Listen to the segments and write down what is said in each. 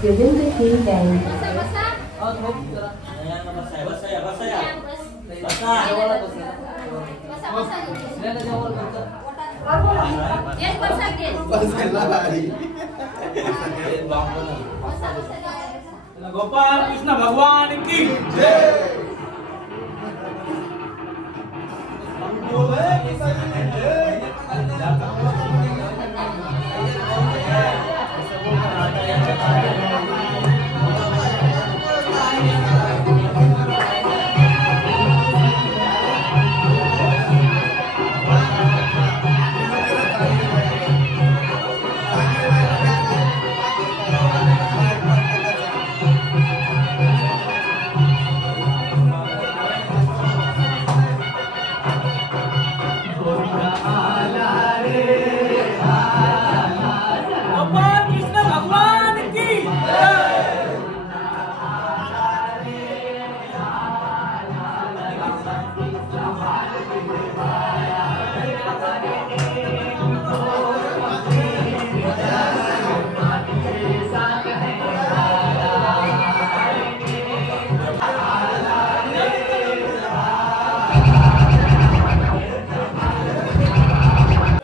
Student King Bank. Gopal Krishna भगवान की जय।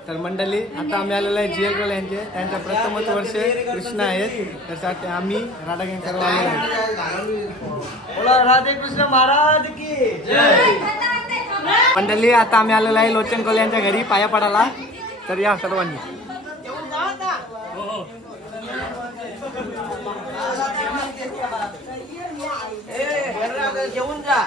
तर मंडळी आता आम्ही आलेलो आहे GL कॉलेज यांचे त्यांच्या प्रथमच वर्ष कृष्ण आहेत त्यासाठी आम्ही राडा गँग सर्व आलेलो आहे। बोला राधे कृष्ण महाराज की जय। मंडळी आता आम्ही आलेलो आहे लोचन कॉलेज यांच्या घरी पाया पडायला, तर या सर्वांनी। जेवून जा।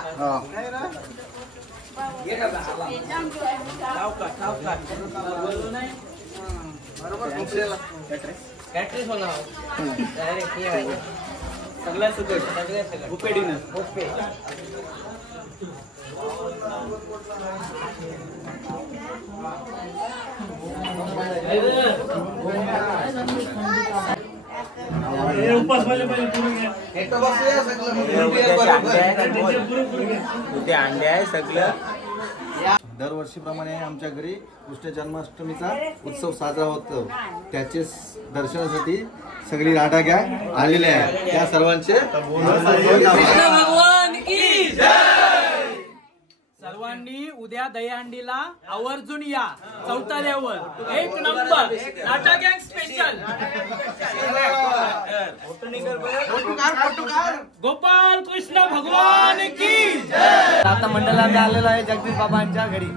सगळ्या सुकट बुफे डिनर बुफे। उपास वाले अंडे आहे सगळं। दरवर्षीप्रमाणे आमच्या घरी कृष्ण जन्माष्टमीचा उत्सव साजरा होतो, त्याचे दर्शनासाठी सगळी राडा गँग आलेले आहे। त्या सर्वांचे भगवान की जय। सर्वांनी उद्या दहीहंडीला आवर्जून या। चौथाल्यावर एक नंबर राडा गँग स्पेशल। गोपाल कृष्ण भगवान की जय। आता मंडळाला आलेलो आहे जगदीश बाबांच्या घरी।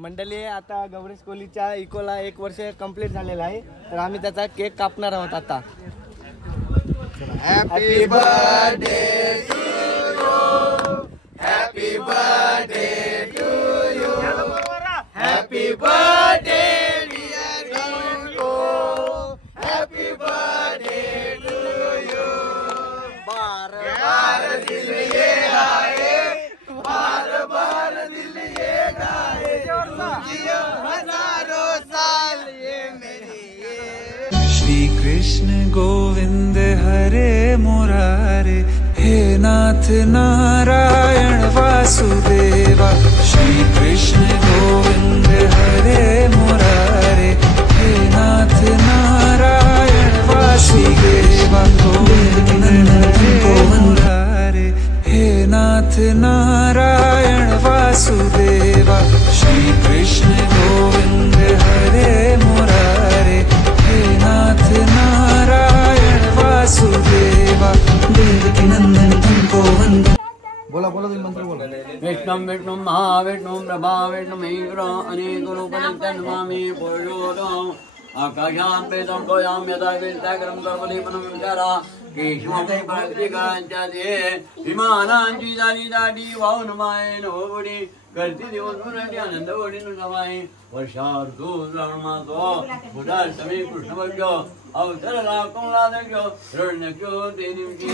मंडळी आता गौरीश कोहलीच्या इकोला 1 वर्ष कंप्लीट झालेला आहे, तर आम्ही त्याचा केक कापणार आहोत आता। Happy birthday to you, happy birthday to you, happy birthday dear Gauri, happy birthday to you. बार बार दिल ये गाए, बार बार दिल ये गाए, हजारों साल ये मेरी। श्री कृष्ण गोविंद हरे मुरारे, हे नाथ नारायण वासुदेवा। श्री कृष्ण गोविंद हरे मुरारे, हे नाथ नारायण वासुदेवा। गोविंद हरे मुरारे, हे नाथ नारायण वासुदेवा। श्री कृष्ण गोविंद हरे मुरारे, हे नाथ नारायण वासुदेवा। देवकी नंदन तुमको वंदन। बोला बोला तुम्ही मंत्र बोला। विष्णुं विष्णुं महाविष्णुं प्रभा विष्णुं ईश्वर अनेक रूप नित्यं नमामि पुरुषोत्तमं आकाशां वेदं गोयां यदा वेदाग्रं कर्मलेपनं विचारा केशवं प्राकृतिकांच्या दे विमानांची दानी दाडी वाहून मायेन होडी करती दिवस मुरटी आनंद ओढी नुसमाई वर्षार्धो श्रावणमासो बुधाष्टमी कृष्णपक्ष अवतरला कमलादक्ष हिरण्यक्ष ते दिवशी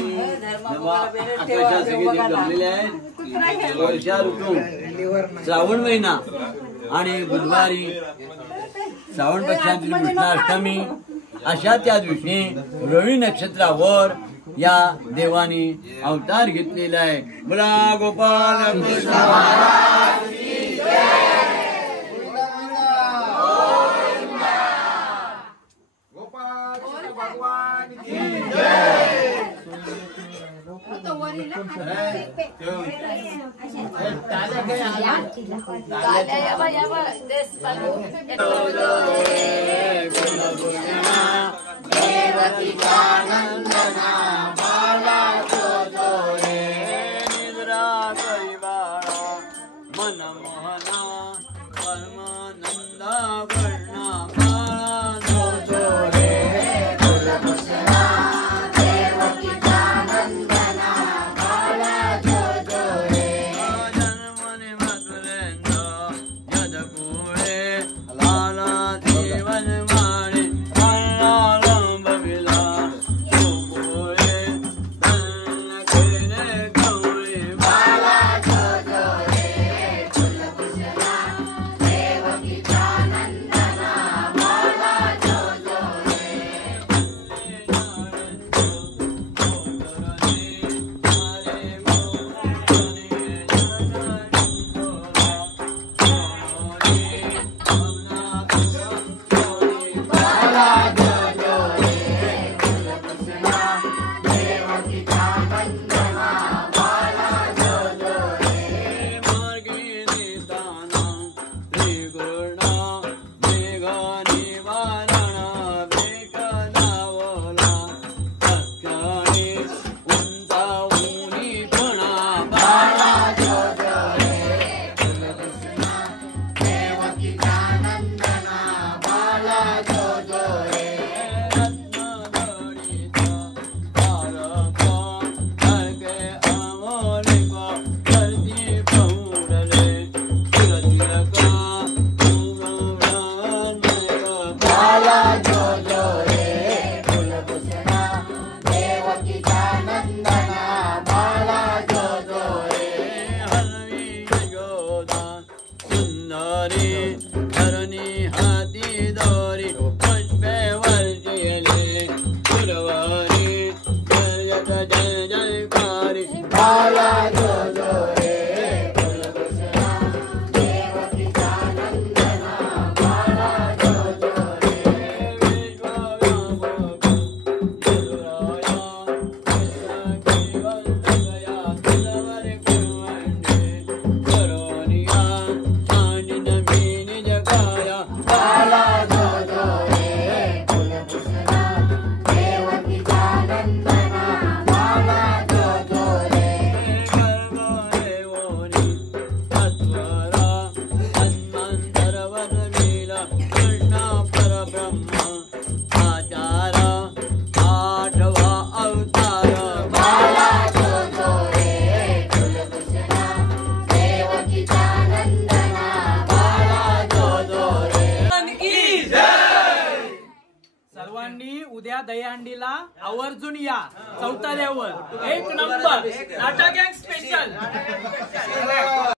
आकाशात सगळे जमलेले आहेत वर्षा ऋतू श्रावण महिना आणि बुधवारी श्रावण पक्षातील कृष्णाष्टमी अशा त्या दिवशी रवी नक्षत्रावर या देवानी अवतार घेतलेला आहे. बोला गोपाल कृष्ण महाराज की जय. गोपाल कृष्ण भगवान की जय. मनमोहना परमानंदा वर्णा बाळा जो जो रे कुलभूषणा देवकी नंदना बाळा जो जो रे जन्मने मधुरेंद्र जदकुळे लाला जीवन माणे लाला बबिला गोकुळे धन केले गौरी बाळा जो जो रे उद्या दहीहंडीला आवर्जून या. चौथा लेवल एक नंबर नाटा गँग स्पेशल.